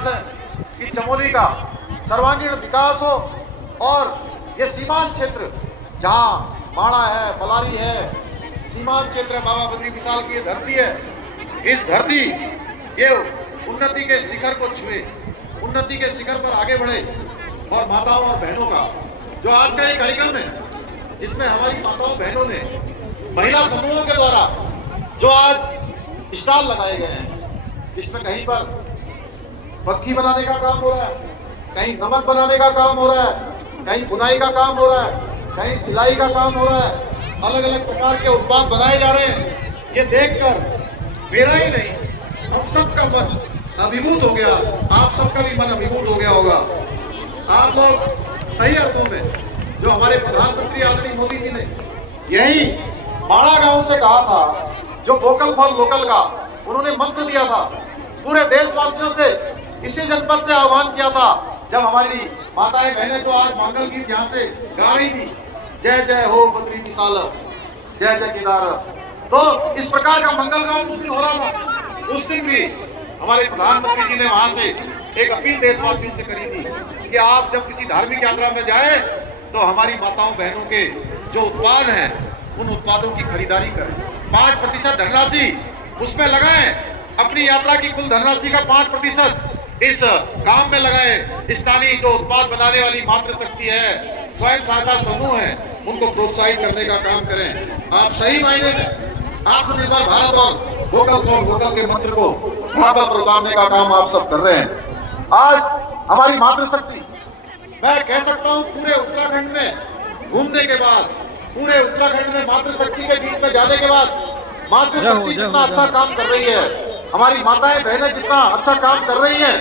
प्रयास है कि चमोली का सर्वांगीण विकास हो और ये सीमांत क्षेत्र जहाँ माणा है, पलारी है, सीमांत क्षेत्र है, बाबा बद्री विशाल की ये धरती है, इस धरती ये उन्नति के शिखर को छुए, उन्नति के शिखर पर आगे बढ़े। और माताओं और बहनों का जो आज का एक कार्यक्रम है जिसमें हमारी माताओं बहनों ने महिला समूहों के द्वारा जो आज स्टॉल लगाए गए हैं, जिसमें कहीं पर मक्खी बनाने का काम हो रहा है, कहीं नमक बनाने का काम हो रहा है, कहीं बुनाई का काम हो रहा है, कहीं सिलाई का काम हो रहा है, अलग अलग प्रकार के उत्पाद बनाए जा रहे हैं। ये देखकर मेरा ही नहीं हम सबका मन अभिभूत हो गया, आप सबका भी मन अभिभूत हो गया होगा। आप लोग सही अर्थों में जो हमारे प्रधानमंत्री आदरणीय मोदी जी ने यही माणा गांव से कहा था, जो वोकल फॉर लोकल का उन्होंने मंत्र दिया था, पूरे देशवासियों से इसी जनपद से आह्वान किया था जब हमारी माताएं बहनें तो आज मंगल गीत यहाँ से गा रही थी, जय जय हो बद्री विशाल, जय जय केदार। तो इस प्रकार का मंगल गान उस दिन हो रहा था। उस दिन भी हमारे प्रधानमंत्री जी ने वहां से एक अपील देशवासियों से करी थी कि आप जब किसी धार्मिक यात्रा में जाए तो हमारी माताओं बहनों के जो उत्पाद हैं उन उत्पादों की खरीदारी करें, 5% धनराशि उसमें लगाएं, अपनी यात्रा की कुल धनराशि का 5% इस काम में लगाएं। स्थानीय जो उत्पाद बनाने वाली मातृशक्ति है, स्वयं सहायता समूह है, उनको प्रोत्साहित करने का काम करें। आप सही मायने में आत्मनिर्भर भारत और वोकल फॉर लोकल के मंत्र को धरातल पर उतारने का काम आप सब कर रहे हैं। आज हमारी मातृशक्ति, मैं कह सकता हूँ पूरे उत्तराखंड में घूमने के बाद, पूरे उत्तराखंड में मातृशक्ति के बीच में जाने के बाद मातृशक्ति जितना अच्छा काम कर रही है, हमारी माताएं बहनें जितना अच्छा काम कर रही हैं,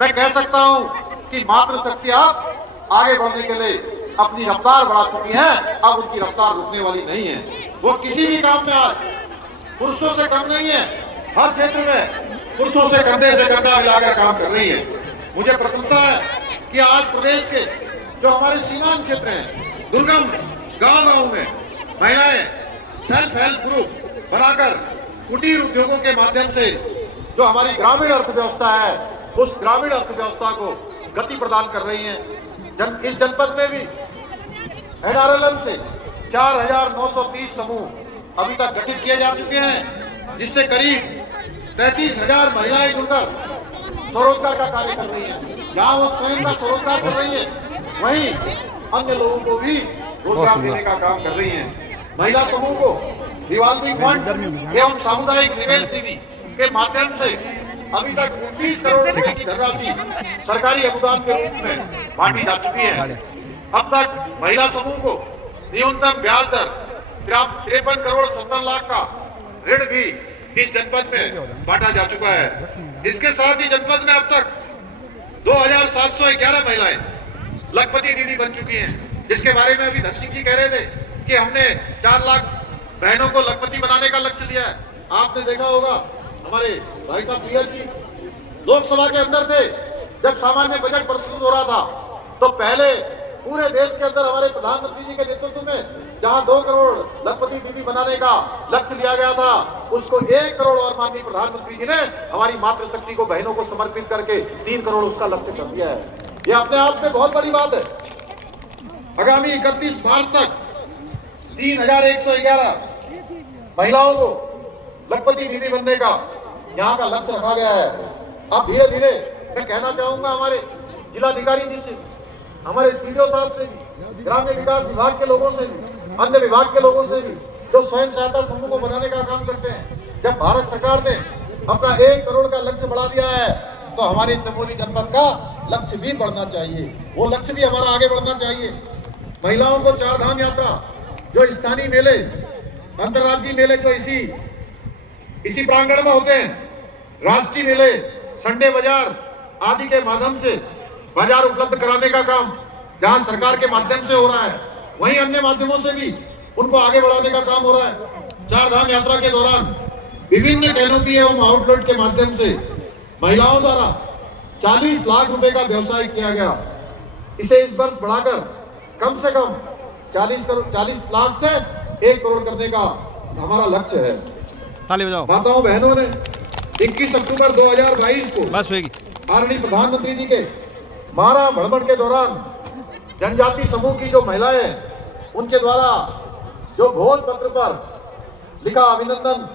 मैं कह सकता हूँ कि मातृशक्ति आप आगे बढ़ने के लिए अपनी रफ्तार बढ़ा चुकी है। अब उनकी रफ्तार रुकने वाली नहीं है। वो किसी भी काम में आज पुरुषों से कम नहीं है, हर क्षेत्र में पुरुषों से कंधे से कंधा मिलाकर काम कर रही है। मुझे प्रसन्नता है कि आज प्रदेश के जो हमारे सीमांत क्षेत्र हैं, दुर्गम गांव-गांव में महिलाएं सेल्फ हेल्प ग्रुप बनाकर कुटीर उद्योगों के माध्यम से जो हमारी ग्रामीण अर्थव्यवस्था है, उस ग्रामीण अर्थव्यवस्था को गति प्रदान कर रही हैं। इस जनपद में भी NRLM से 4,930 समूह अभी तक गठित किए जा चुके हैं, जिससे करीब 33,000 महिलाएं जुड़कर स्वरोजगार का कार्य कर रही हैं। जहां वो स्वयं का स्वरोजगार कर रही है, वहीं अन्य लोगों को भी रोजगार देने का काम कर रही हैं। महिला समूह को रिवॉल्विंग फंड एवं सामुदायिक निवेश निधि के माध्यम से अभी तक 29 करोड़ रुपए की धनराशि सरकारी अनुदान के रूप में बांटी जा चुकी है। अब तक महिला समूह को न्यूनतम ब्याज दर 53 करोड़ 70 लाख का ऋण भी इस जनपद में बांटा जा चुका है। इसके साथ ही जनपद में अब तक 2,711 महिलाएं लखपति दीदी बन चुकी हैं, जिसके बारे में अभी धन सिंह जी कह रहे थे कि हमने 4 लाख बहनों को लखपति बनाने का लक्ष्य लिया है। आपने देखा होगा हमारे भाई साहब पीएल जी लोकसभा के अंदर थे, जब सामान्य बजट प्रस्तुत हो रहा था, तो पहले पूरे देश के अंदर हमारे प्रधानमंत्री जी के नेतृत्व में जहां 2 करोड़ लखपति दीदी बनाने का लक्ष्य लिया गया था, उसको 1 करोड़ और माननीय प्रधानमंत्री जी ने हमारी मातृशक्ति को, बहनों को समर्पित करके 3 करोड़ उसका लक्ष्य कर दिया है। ये अपने आप में बहुत बड़ी बात है। आगामी 31 मार्च तक 3,111 महिलाओं को लखपति दीदी बनने का यहाँ का लक्ष्य रखा गया है। अब धीरे धीरे मैं कहना चाहूंगा हमारे जिलाधिकारी जी से, हमारे सीडीओ साहब से भी, ग्रामीण विकास विभाग के लोगों से भी, अन्य विभाग के लोगों से भी, जो स्वयं सहायता समूह को बनाने का काम करते हैं। जब भारत सरकार ने अपना 1 करोड़ का लक्ष्य बढ़ा दिया है, तो हमारे चमोली जनपद का लक्ष्य भी बढ़ना चाहिए, वो लक्ष्य भी हमारा आगे बढ़ना चाहिए। महिलाओं को 4 धाम यात्रा, जो स्थानीय मेले, अंतर्राज्यीय मेले जो इसी प्रांगण में होते हैं, राष्ट्रीय मेले, संडे बाजार आदि के माध्यम से बाजार उपलब्ध कराने का काम जहां सरकार के माध्यम से हो रहा है, वहीं अन्य माध्यमों से भी उनको आगे बढ़ाने का काम हो रहा है। 4 धाम यात्रा के दौरान विभिन्न कैनोपी एवं आउटलेट के माध्यम से महिलाओं द्वारा 40 लाख रुपए का व्यवसाय किया गया। इसे इस वर्ष बढ़ाकर कम से कम 40 लाख से 1 करोड़ करने का हमारा लक्ष्य है। ताली बजाओ। माताओं बहनों ने 21 अक्टूबर 2022 को बस होगी आदरणीय प्रधानमंत्री जी के मारा भ्रमण के दौरान जनजाति समूह की जो महिलाएं उनके द्वारा जो भोज पत्र पर लिखा अभिनंदन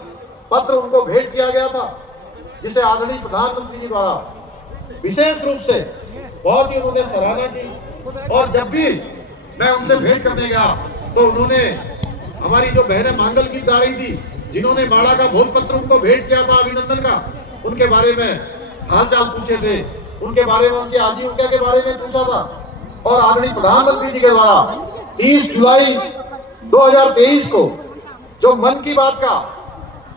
पत्र उनको भेंट किया गया था, जिसे आदरणीय प्रधानमंत्री जी द्वारा विशेष रूप से बहुत ही उन्होंने सराहना की। और जब भी मैं उनसे भेंट करने गया तो उन्होंने हमारी जो बहनें मांगल गीत गा रही थी, जिन्होंने माड़ा का भोज पत्र उनको भेंट किया था अभिनंदन का, उनके बारे में हालचाल पूछे थे, उनके बारे में उनके आजीविका के बारे में पूछा था। और आदरणीय प्रधानमंत्री जी के द्वारा 30 जुलाई 2023 को जो मन की बात का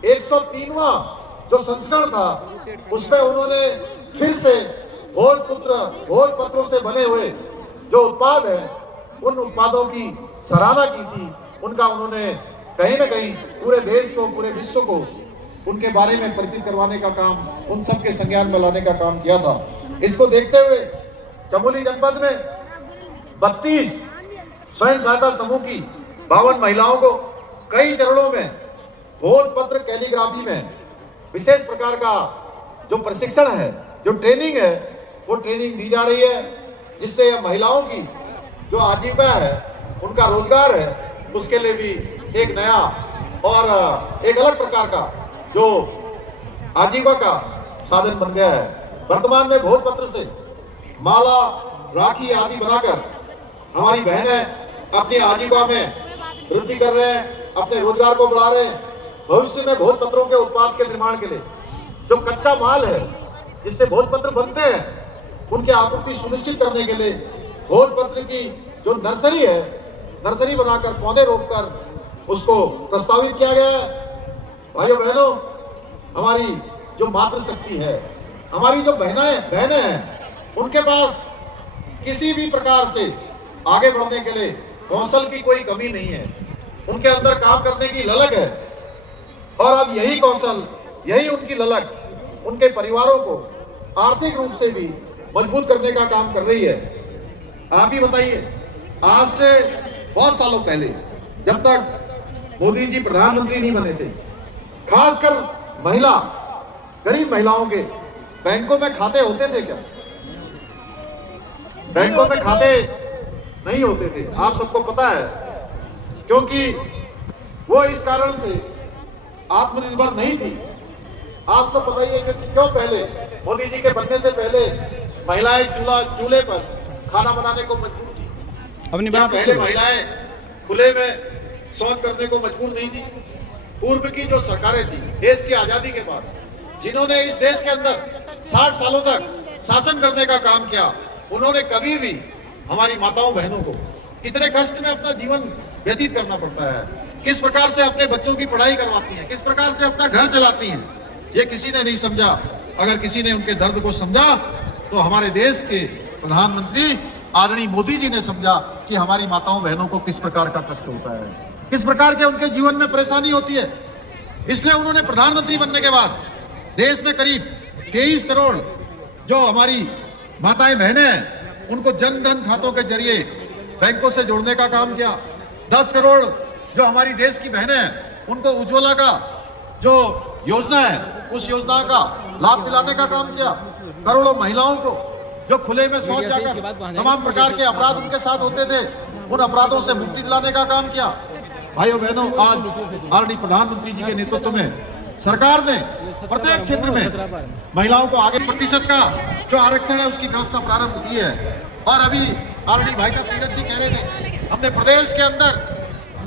103वां जो संस्करण था, उसमें उन्होंने फिर से भोज पत्रों से बने हुए जो उत्पाद है उन उत्पादों की सराहना की थी। उनका उन्होंने कहीं न कहीं पूरे देश को, पूरे विश्व को उनके बारे में परिचित करवाने का काम, उन सब के संज्ञान में लाने का काम किया था। इसको देखते हुए चमोली जनपद में 32 स्वयं सहायता समूह की 52 महिलाओं को कई चरणों में भोजपत्र कैलीग्राफी में विशेष प्रकार का जो प्रशिक्षण है, जो ट्रेनिंग है, वो ट्रेनिंग दी जा रही है, जिससे यह महिलाओं की जो आजीविका है, उनका रोजगार है, उसके लिए भी एक नया और एक अलग प्रकार का जो आजीविका का साधन बन गया है। वर्तमान में भोजपत्र से माला, राखी आदि बनाकर हमारी बहनें अपनी आजीविका में वृद्धि कर रहे हैं, अपने रोजगार को बढ़ा रहे हैं। भविष्य में भोजपत्रों के उत्पाद के निर्माण के लिए जो कच्चा माल है जिससे भोजपत्र बनते हैं, उनकी आपूर्ति सुनिश्चित करने के लिए भोजपत्र की जो नर्सरी है, नर्सरी बनाकर पौधे रोपकर उसको प्रस्तावित किया गया है। भाइयों बहनों, हमारी जो मातृशक्ति है, हमारी जो बहनें हैं, उनके पास किसी भी प्रकार से आगे बढ़ने के लिए कौशल की कोई कमी नहीं है। उनके अंदर काम करने की ललक है और अब यही कौशल, यही उनकी ललक उनके परिवारों को आर्थिक रूप से भी मजबूत करने का काम कर रही है। आप ही बताइए, आज से बहुत सालों पहले जब तक मोदी जी प्रधानमंत्री नहीं बने थे, खासकर महिला, गरीब महिलाओं के बैंकों में खाते होते थे क्या? बैंकों में खाते नहीं होते थे, आप सबको पता है, क्योंकि वो इस कारण से आत्मनिर्भर नहीं थी। आप सब बताइए कि क्यों पहले मोदी जी के बनने से पहले महिलाएं चूल्हे पर खाना बनाने को मजबूर थी? क्या पहले महिलाएं खुले में शौच करने को मजबूर नहीं थी? पूर्व की जो सरकारें थी देश की आजादी के बाद, जिन्होंने इस देश के अंदर 60 सालों तक शासन करने का काम किया, उन्होंने कभी भी हमारी माताओं बहनों को कितने कष्ट में अपना जीवन व्यतीत करना पड़ता है, किस प्रकार से अपने बच्चों की पढ़ाई करवाती हैं, किस प्रकार से अपना घर चलाती हैं, ये किसी ने नहीं समझा। अगर किसी ने उनके दर्द को समझा तो हमारे देश के प्रधानमंत्री आदरणीय मोदी जी ने समझा कि हमारी माताओं बहनों को किस प्रकार का कष्ट होता है, किस प्रकार के उनके जीवन में परेशानी होती है। इसलिए उन्होंने प्रधानमंत्री बनने के बाद देश में करीब 23 करोड़ जो हमारी माताएं बहनें हैं, उनको जन धन खातों के जरिए बैंकों से जोड़ने का काम किया। 10 करोड़ जो हमारी देश की बहनें हैं, उनको उज्ज्वला का जो योजना है, उस योजना का लाभ दिलाने का काम किया। करोड़ों महिलाओं को जो खुले में शौच जाकर तमाम प्रकार के अपराध उनके साथ होते थे, उन अपराधों से मुक्ति दिलाने का काम किया। भाइयों बहनों, आज आदरणीय प्रधानमंत्री जी के नेतृत्व में सरकार ने प्रत्येक क्षेत्र में महिलाओं को आगे 20% का जो आरक्षण है उसकी व्यवस्था प्रारंभ की है। और अभी आदरणीय भाई साहब तीरथ जी कह रहे थे, हमने प्रदेश के अंदर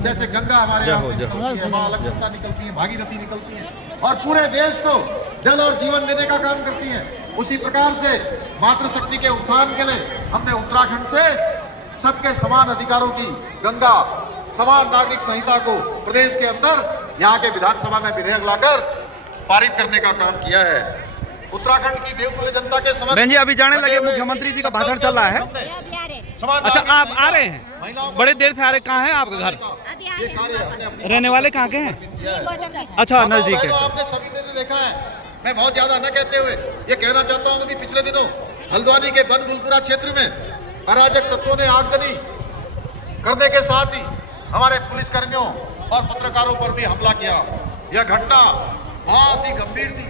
जैसे गंगा हमारे यहाँ से निकलती है, मां अलकनंदा निकलती है, भागीरथी निकलती है और पूरे देश को जल और जीवन देने का काम करती है, उसी प्रकार से मातृशक्ति के उत्थान के लिए हमने उत्तराखंड से सबके समान अधिकारों की गंगा समान नागरिक संहिता को प्रदेश के अंदर यहाँ के विधानसभा में विधेयक लाकर पारित करने का काम किया है। उत्तराखंड की देवकुल जनता के समक्ष बहन जी अभी जाने लगे, मुख्यमंत्री जी का भाषण चल रहा है। अच्छा, आप आ रहे हैं? बड़े देर से आ रहे, कहाँ है आपका घर? रहने वाले कहाँ के हैं? अच्छा, नजदीक है। आपने सभी ने देखा है, मैं बहुत ज्यादा न कहते हुए ये कहना चाहता हूँ कि पिछले दिनों हल्द्वानी के बनबुलपुरा क्षेत्र में अराजक तत्वों ने आगजनी करने के साथ ही हमारे पुलिसकर्मियों और पत्रकारों पर भी हमला किया। यह घटना बहुत ही गंभीर थी,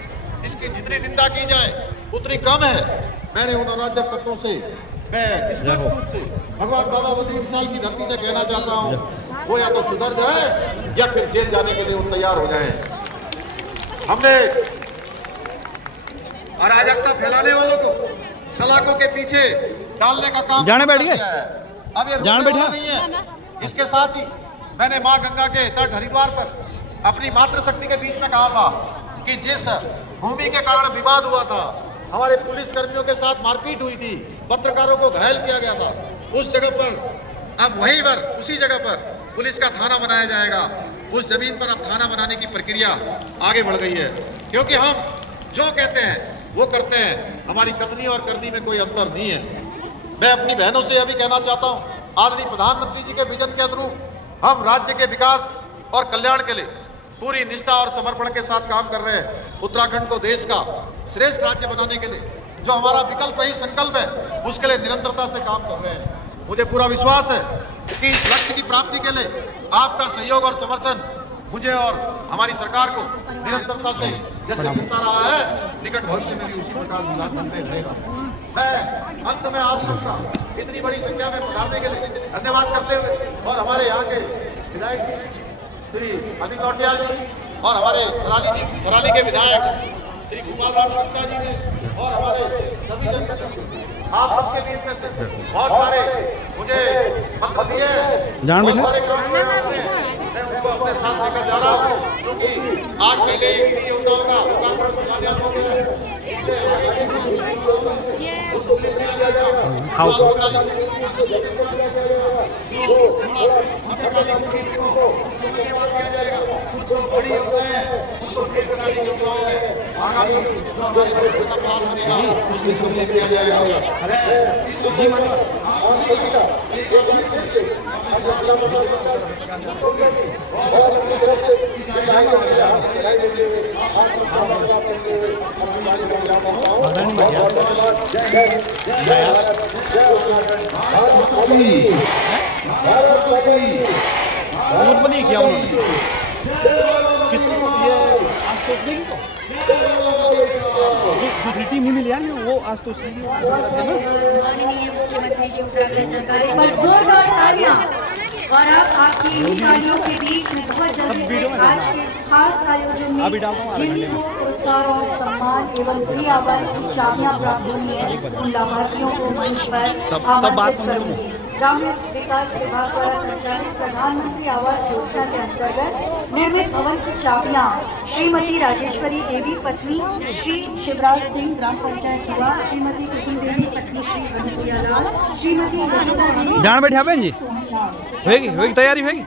इसकी जितनी निंदा की जाए उतनी कम है। मैंने उन अराजक तत्वों से मैं स्पष्ट रूप से भगवान बाबा बद्री विशाल की धरती से कहना चाहता हूँ, वो या तो सुधर जाए या फिर जेल जाने के लिए वो तैयार हो जाएं। हमने अराजकता फैलाने वालों को सलाखों के पीछे डालने का काम जाने बैठिए। अब ये जान बैठा नहीं है। इसके साथ ही मैंने मां गंगा के तट हरिद्वार पर अपनी मातृशक्ति के बीच में कहा था कि जिस भूमि के कारण विवाद हुआ था, हमारे पुलिस कर्मियों के साथ मारपीट हुई थी, पत्रकारों को घायल किया गया था, उस जगह पर अब वहीं पर उसी जगह पर पुलिस का थाना बनाया जाएगा। उस जमीन पर अब थाना बनाने की प्रक्रिया आगे बढ़ गई है, क्योंकि हम जो कहते हैं वो करते हैं। हमारी कथनी और करनी में कोई अंतर नहीं है। मैं अपनी बहनों से यह भी कहना चाहता हूँ, आदरणीय प्रधानमंत्री जी के विजन के अनुरूप हम राज्य के विकास और कल्याण के लिए पूरी निष्ठा और समर्पण के साथ काम कर रहे हैं। उत्तराखंड को देश का श्रेष्ठ राज्य बनाने के लिए जो हमारा विकल्प रही संकल्प है, उसके लिए निरंतरता से काम कर रहे हैं। मुझे पूरा विश्वास है कि इस लक्ष्य की प्राप्ति के लिए आपका सहयोग और समर्थन मुझे और हमारी सरकार को निरंतरता से जैसे मिलता रहा है, निकट भविष्य में भी उसी प्रकार मिलते रहेगा। मैं अंत में आप सबका इतनी बड़ी संख्या में पधारने के लिए धन्यवाद करते हुए और हमारे यहाँ के विधायक श्री अनिल नौटियाल जी और हमारे थराली के विधायक श्री गोपाल राम गुप्ता जी ने और हमारे सभी जनप्रतिनिधि आप सबके बीच में से बहुत सारे मुझे मत दिए, बहुत सारे काम किए आपने, मैं उनको अपने साथ लेकर जा रहा हूँ, क्योंकि आज पहले ही इतनी योजनाओं का लोकार्पण शिलान्यास हो गया है। इसलिए उसको किया जाएगा, कुछ बड़ी योजनाएं हैं उनको दीर्घकालिक योजनाओं में आगामी जो हमारे भविष्य का प्लान बनेगा उसमें सम्मिलित किया जाएगा। इस विषय में आप सभी का एक आदमी से बहुत बनी क्या दूसरी टीम नहीं मिली यार, वो आज तो माननीय मुख्यमंत्री जी उत्तराखंड सरकार एक बार जोरदार तालियां। और अब आपकी इन तालियों के बीच में बहुत जल्दी से आज के इस खास आयोजन में जिनको पुरस्कार और सम्मान एवं फ्री आवास की चाबियां प्राप्त हुई है, उन लाभार्थियों को मंच पर आमंत्रित करूंगी। ग्रामीण विकास विभाग द्वारा संचालित प्रधानमंत्री आवास योजना के अंतर्गत निर्मित भवन की चाबियां श्रीमती राजेश्वरी देवी पत्नी श्री शिवराज सिंह ग्राम पंचायत दिवा, श्रीमती कुसुम देवी पत्नी श्री अनुसुईया लाल, श्रीमती यशोदा देवी जान बैठे बहन जी होगी तैयारी होगी,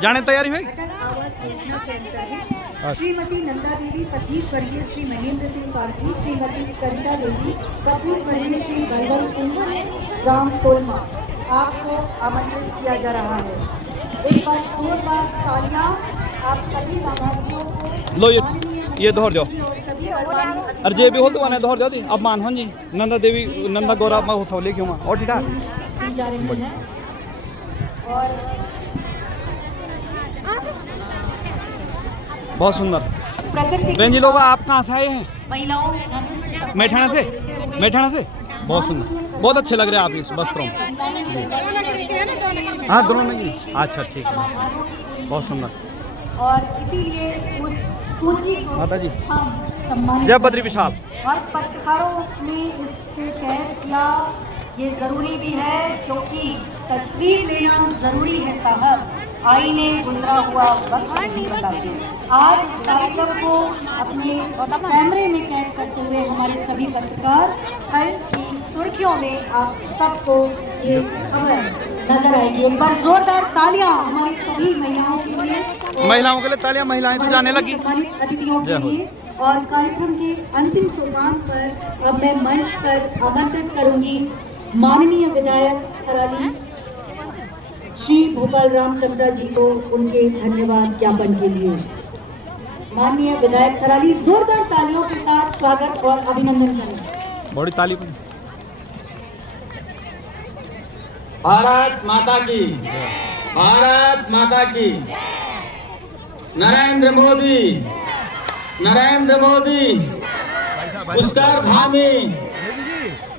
जाने तैयारी होगी। अटल आवास योजना के अंतर्गत श्रीमती नंदा देवी पत्नी स्वर्गीय श्री महेंद्र सिंह पारखी, श्रीमती सरिता देवी पत्नी स्वर्गीय श्री बलवंत सिंह ग्राम कोलमा आपको आमंत्रित किया जा रहा है। एक बार जोरदार तालियां आप सभी लाभार्थियों को। लो ये दोहर जाओ, अरे जे भी हो तो आने दोहर जाओ दी। अब मान जी नंदा देवी नंदा गौरव में होले क्यों और ठीक दी जा रही है। और बहुत सुंदर प्रकृति बहन जी लोग आप कहाँ से आए हैं? महिलाओं के धनुष मैठाना से बहुत सुंदर, बहुत अच्छे लग रहे हैं आप इस वस्त्रों में। हाँ दोनों में जी, अच्छा ठीक है, बहुत सुंदर। और इसीलिए उस पूंजी को माता जी हम सम्मानित जय बद्री विशाल। और पत्रकारों ने इसको कैद किया, ये ज़रूरी भी है क्योंकि तस्वीर लेना ज़रूरी है साहब, आईने गुजरा हुआ वक्त नहीं बताते। आज इस कार्यक्रम को अपने कैमरे में कैद करते हुए हमारे सभी पत्रकार कल की सुर्खियों में आप सबको ये खबर नजर आएगी। एक बार जोरदार तालियां हमारी सभी महिलाओं के लिए तालियां, महिलाएं तो जाने लगी। सम्मानित अतिथियों के लिए। और कार्यक्रम के अंतिम सोपान पर अब मैं मंच पर आमंत्रित करूंगी माननीय विधायक थराली श्री गोपाल राम टमटा जी को उनके धन्यवाद ज्ञापन के लिए। माननीय विधायक थराली जोरदार तालियों के साथ स्वागत और अभिनंदन करें। बड़ी ताली। भारत माता की, भारत माता की। नरेंद्र मोदी पुष्कर धामी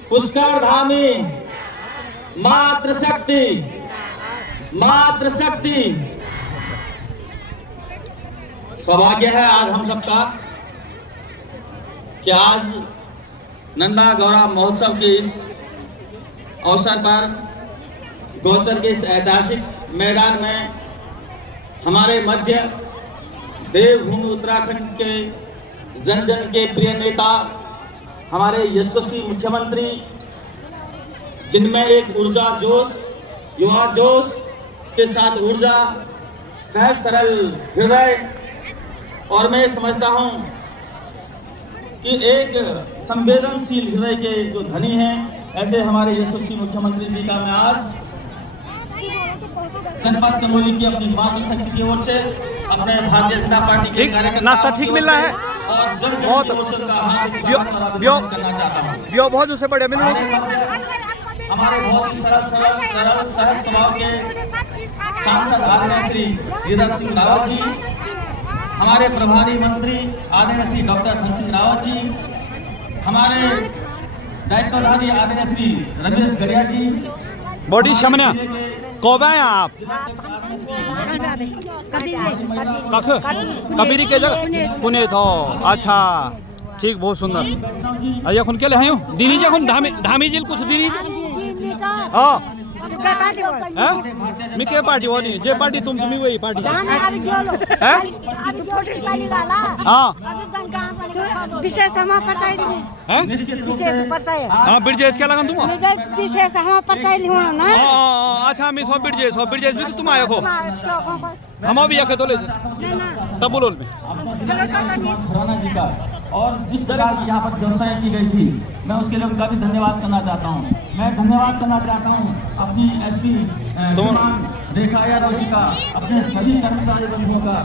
पुष्कर धामी मातृशक्ति मातृशक्ति। सौभाग्य है आज हम सबका कि आज नंदा गौरा महोत्सव के इस अवसर पर गौचर के इस ऐतिहासिक मैदान में हमारे मध्य देवभूमि उत्तराखंड के जन जन के प्रिय नेता हमारे यशस्वी मुख्यमंत्री, जिनमें एक ऊर्जा जोश, युवा जोश के साथ ऊर्जा, सहज सरल हृदय, और मैं समझता हूं कि एक संवेदनशील हृदय के जो धनी हैं, ऐसे हमारे यशस्वी मुख्यमंत्री जी का मैं आज जनपद चमोली की अपनी मातृशक्ति की ओर से अपने भारतीय जनता पार्टी के कार्यकर्ताओं नाश्ता ठीक मिल रहा है और जन जन की ओर से उनका हार्दिक स्वागत और अभिनंदन करना चाहता हूं। यो बहुत उससे बड़े मिल हमारे बहुत ही सरल सहज स्वभाव के सांसद आदरणीय श्री तीरथ सिंह रावत जी, हमारे प्रभारी मंत्री आदरणीय श्री डॉक्टर धन सिंह रावत जी, हमारे दायित्वधारी आदरणीय श्री रमेश गड़िया जी, बॉडी शमन्या कौन है आप? कबीरी के जगह पुणे तो अच्छा ठीक, बहुत सुंदर। अजय खुन के ले आयो दीनी जी खुन धामी जिल कुछ दीनी हां मी के पार्टी वाली जे पार्टी तुम वही पार्टी हैं हां विशेष हम पढ़ाई हैं विशेष पढ़ाई हां ब्रिजेश क्या लगन तुम विशेष हम पढ़ाई होना ना अच्छा मी सो ब्रिजेश भी तुम आयो हो हम भी आके तो ले तब बोलो में खुराना जी का, और जिस तरह की यहाँ पर व्यवस्थाएं की गई थी, मैं उसके लिए उनका भी धन्यवाद करना चाहता हूँ। मैं धन्यवाद करना चाहता हूँ अपनी एसपी श्रीमान रेखा यादव जी का, अपने सभी कर्मचारी बंधुओं का,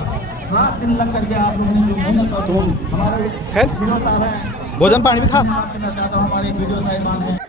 रात दिन लग करके आप लोगों ने जो मेहनत और हमारे वीडियो साहब हैं, भोजन पानी भी खा करना चाहता हूँ, हमारे वीडियो साहब हैं।